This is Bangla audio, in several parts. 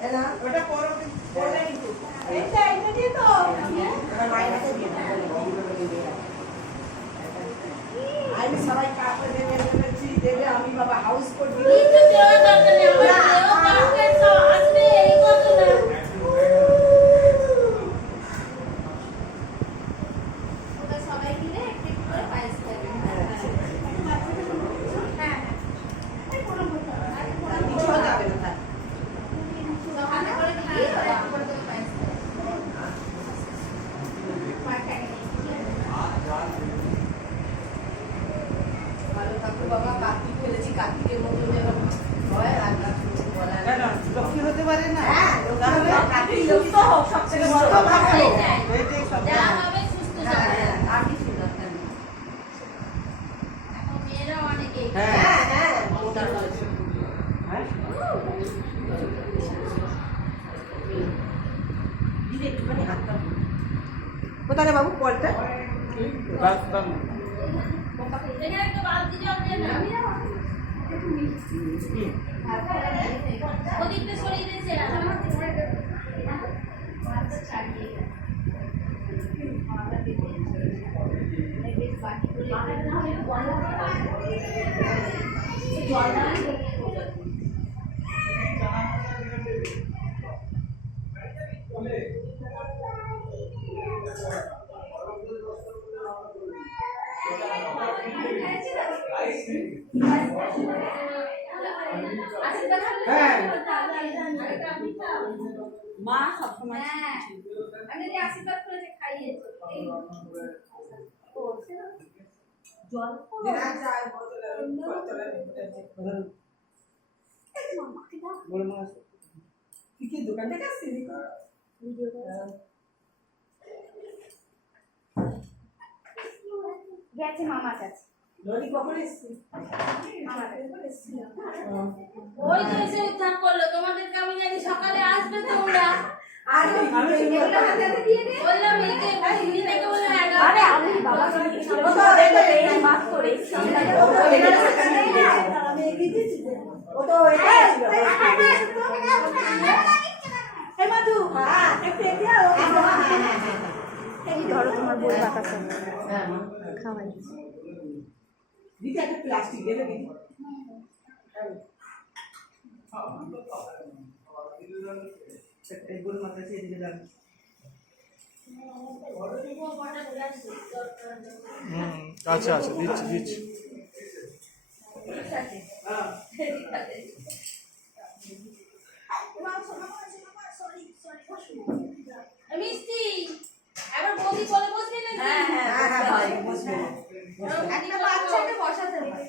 ওটা পড়বে কিন্তু এইটা দিয়ে তো এবার মায়ের কাছে দিয়ে আমি সবাই কাপড় দেবে দেবে আমি বাবা হাউস কোট দিই কিছু দেওয়া দরকার নেই আমার দেও কাপড় তো আসবে এই কত না ওটা সবাই মিলে একটু একটু করে পায়েস খাবে হ্যাঁ এই কোন মতো আর কোন কিছু যাবে না তো হাতে করে খাই তারপর তো পায়েস ভালো থাকো বাবা কাকি ফেলেছি কাকিদের মতো যেন হয় আর কিছু বলা না লক্ষ্মী হতে পারে না হ্যাঁ কাকি সুস্থ হোক সবথেকে বড় কথা এটাই সব যা হবে সুস্থ যাবে আর কিছু দরকার নেই এখন মেয়েরা অনেকেই হ্যাঁ হ্যাঁ ওটা হ্যাঁ দিদি একটুখানি হাতটা কোথায় বাবু কলটা রাস্তা এখানে একটা বালতি জল দিয়ে না ওদিকটা সরিয়ে দিয়েছে মা সবসময় আমি যে আশীর্বাদ করে খাইয়েছি জল দোকান থেকে আসছি গেছে মামার কাছে লরি কখন এসছি ওই তো এসে উদ্ধার করলো তোমাদেরকে আমি জানি সকালে আসবে তোমরা বললাম আরে আমি বাবা মাফ করে ধরো তোমার বই বাতাস খাওয়াই দিদি একটা প্লাস্টিক দেবে দিদি গোল মাথা দিয়ে দিলাম আচ্ছা আচ্ছা দিচ্ছি দিচ্ছি মিষ্টি এবার বৌদি বলে বসবি না হ্যাঁ ভাই বসবে একটা বাচ্চাকে বসাতে হবে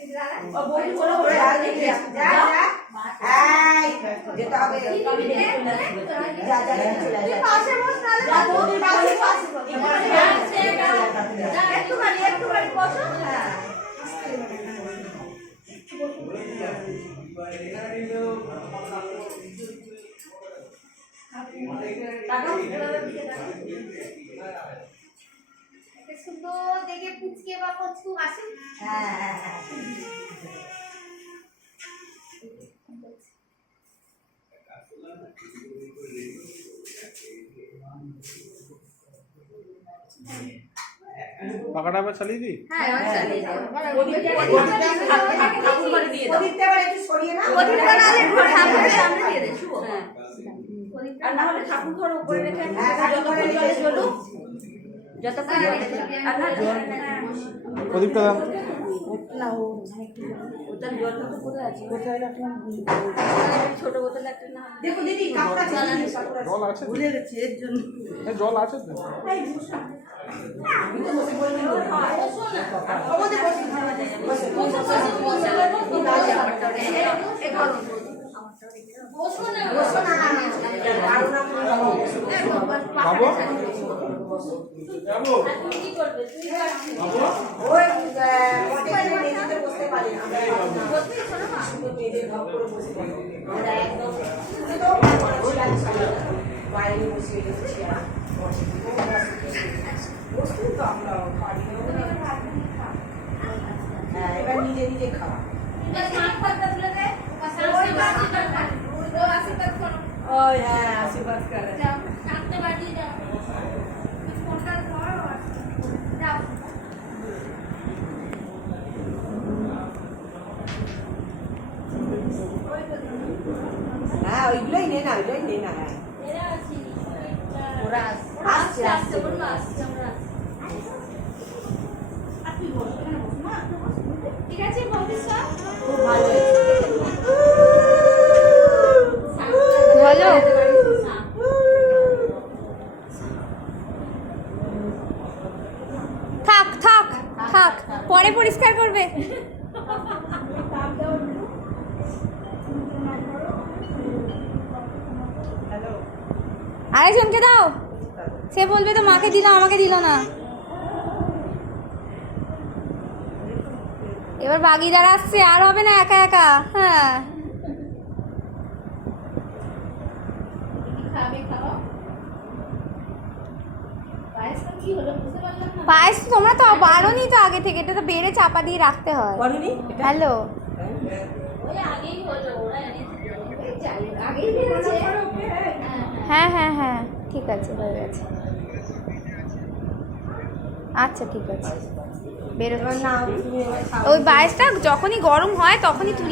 ও বৌদি বলে ওরে আর দেখে যা এই যেটা হবে যা চলে যা পাশে বস না যা বৌদি পাশে একটুখানি বসো হ্যাঁ সুন্দর দেখে পুচকে বা পুচকু আসে হ্যাঁ পাকাটা আবার চালিয়ে দিই হ্যাঁ চালিয়ে দাও ঠাকুর ঘরে দিয়ে দাও প্রদীপটা এবার একটু সরিয়ে না প্রদীপটা না হলে ঠাকুরের সামনে দিয়ে দে শুভ হ্যাঁ আর না হলে ঠাকুর ঘর উপরে রেখে যতক্ষণ জলে জ্বলুক যতক্ষণ আর না প্রদীপটা দাম ওটার জলটা তো কোথায় আছে ছোট বোতল একটা না দেখো দিদি কাপড় আছে জল আছে ভুলে গেছি এর জন্য জল আছে তো বাবু বাবু কি করবে তুই ওই মেঝেতে বসতে পারি আমরা মেঝে ভাব করে বসে পারি আমরা একদম বাইরে বসে গেছি বসতে তো আমরা পারি হ্যাঁ এবার নিজে নিজে খাওয়া बस मां पर बदल दे बस आशीर्वाद करना वो आशीर्वाद करो ওই হ্যাঁ আশীর্বাদ করে যাও, চারটে বাজিয়ে যাও। ফোনটা ধরো আর যাও। হ্যাঁ ওইগুলোই নে না ওইগুলোই নে না হ্যাঁ এরা আছি। ওরা আসছে আসছে বলবো আসছে, আমরা আসছি। ঠিক আছে ভবিষ্য খুব ভালো হয়েছে বলো। থাক থাক থাক, পরে পরিষ্কার করবে। হ্যালো আরেকজনকে দাও, সে বলবে তো মাকে দিল আমাকে দিল না। এবার বাগিদার আসছে, আর হবে না একা একা। হ্যাঁ কি খাবে খাও। পায়েসটা কি হলো বুঝতে পারলাম না। পায়েস তোমরা তো বারোনি তো আগে থেকে, এটা তো বেড়ে চাপা দিয়ে রাখতে হয়। করুনি এটা হ্যালো, ওই আগেই হলো, ওরা এনেছে। আগেই বেরোচ্ছে। হ্যাঁ হ্যাঁ হ্যাঁ ঠিক আছে, হয়ে গেছে। আচ্ছা ঠিক আছে, বেরোচ্ছি। না তুমি এবার খাও। ওই পায়েসটা যখনই গরম হয় তখনই তুলে